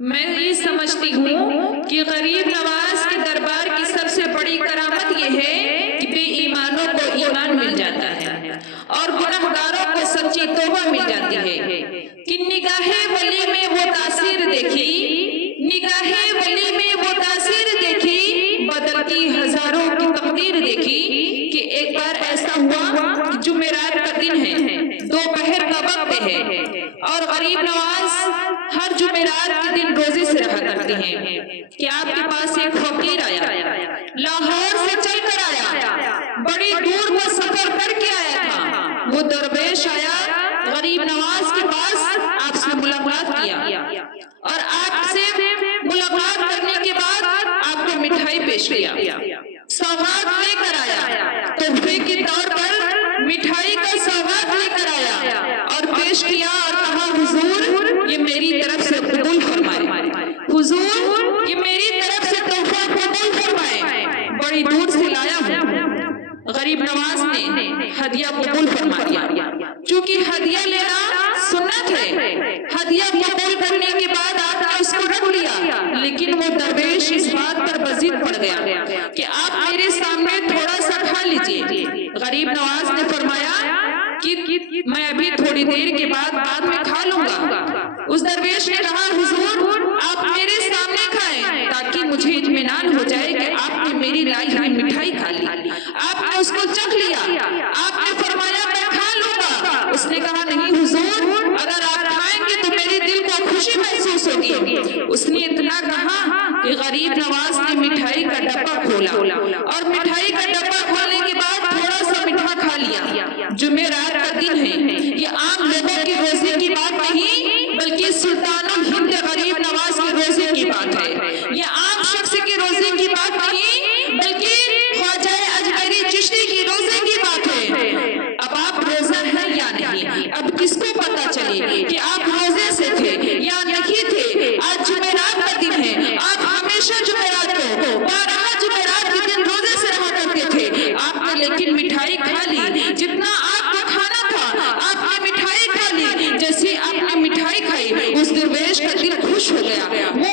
میں یہ سمجھتی ہوں کہ غریب نواز کے دربار کی سب سے بڑی کرامت یہ ہے کہ بے ایمانوں کو ایمان مل جاتا ہے اور گنہگاروں کو سچی توبہ مل جاتی ہے کہ نگاہ ولی میں وہ تاثیر دیکھی، نگاہ ولی میں وہ تاثیر دیکھی، بدلتی ہزاروں کی تقدیر دیکھی کہ ایک بار ایسا ہوا کہ جمعرات کا دن ہے، دوپہر کا وقت ہے اور غریب نواز ہر جمعرات کے دن روزے سے رہا کرتی ہیں کہ آپ کے پاس ایک فقیر آیا، لاہور سے چل کر آیا، بڑی دور کا سفر کر کے آیا تھا۔ وہ درویش آیا غریب نواز کے پاس، آپ سے ملاقات کیا اور آپ سے ملاقات کرنے کے بعد آپ کو مٹھائی پیش کیا، سوغات لے کر آیا، تحفے کے طور پر مٹھائی کا سوغات لے کر آیا اور پیش کیا اور کہا حضور یہ میری طرف سے قبول فرمائے، حضور یہ میری طرف سے تحفہ قبول فرمائے، بڑی دور سے لایا ہوں۔ غریب نواز نے ہدیہ قبول فرما لیا، چونکہ ہدیہ لینا سنت ہے، ہدیہ قبول کرنے کے بعد آپ نے اس کو رکھ لیا، لیکن وہ درویش اس بات پر بضد پڑ گیا کہ آپ میرے سامنے تھوڑا سا کھا لیجئے۔ غریب نواز نے فرمایا کہ میں ابھی تھوڑی دیر کے بعد میں کھا لوں گا۔ اس درویش نے کہا حضور آپ میرے سامنے کھائیں تاکہ مجھے اطمینان ہو جائے کہ آپ نے میری لائی ہوئی مٹھائی کھا لی۔ آپ نے اس کو چکھ لیا، آپ نے فرمایا میں کھا لوں گا۔ اس نے کہا نہیں حضور اگر آپ کھائیں گے تو میرے دل کو خوشی محسوس ہوگی۔ اس نے اتنا کہا کہ غریب نواز نے مٹھائی کا ڈبہ کھولا اور مٹھائی کا ڈبہ کھولنے کے بعد تھوڑا سا میٹھا کھا لیا۔ جمعرات کا دن ہے، یہ عام لوگوں کے روزے کی بات نہیں بلکہ سلطان الہند غریب نواز کے روزے کی بات ہے، یہ عام شخص کے روزے کی بات نہیں بلکہ خواجہ اجمیری چشتی کی روزے کی بات ہے۔ اب آپ روزہ ہیں یا نہیں، اب کس کو پتا چلے کہ آپ روزے سے تھے یا نہیں تھے؟ آج جمعرات کا دن ہے، آپ ہمیشہ جمعرات کو 12 جمعرات کے دن روزے سے رہا کرتے تھے، آپ نے لیکن مٹھائی کھا لی، جتنا آپ کو کھانا تھا آپ نے مٹھائی کھا لی۔ جیسے آپ نے مٹھائی کھائی اس درویش کا دل خوش ہو گیا،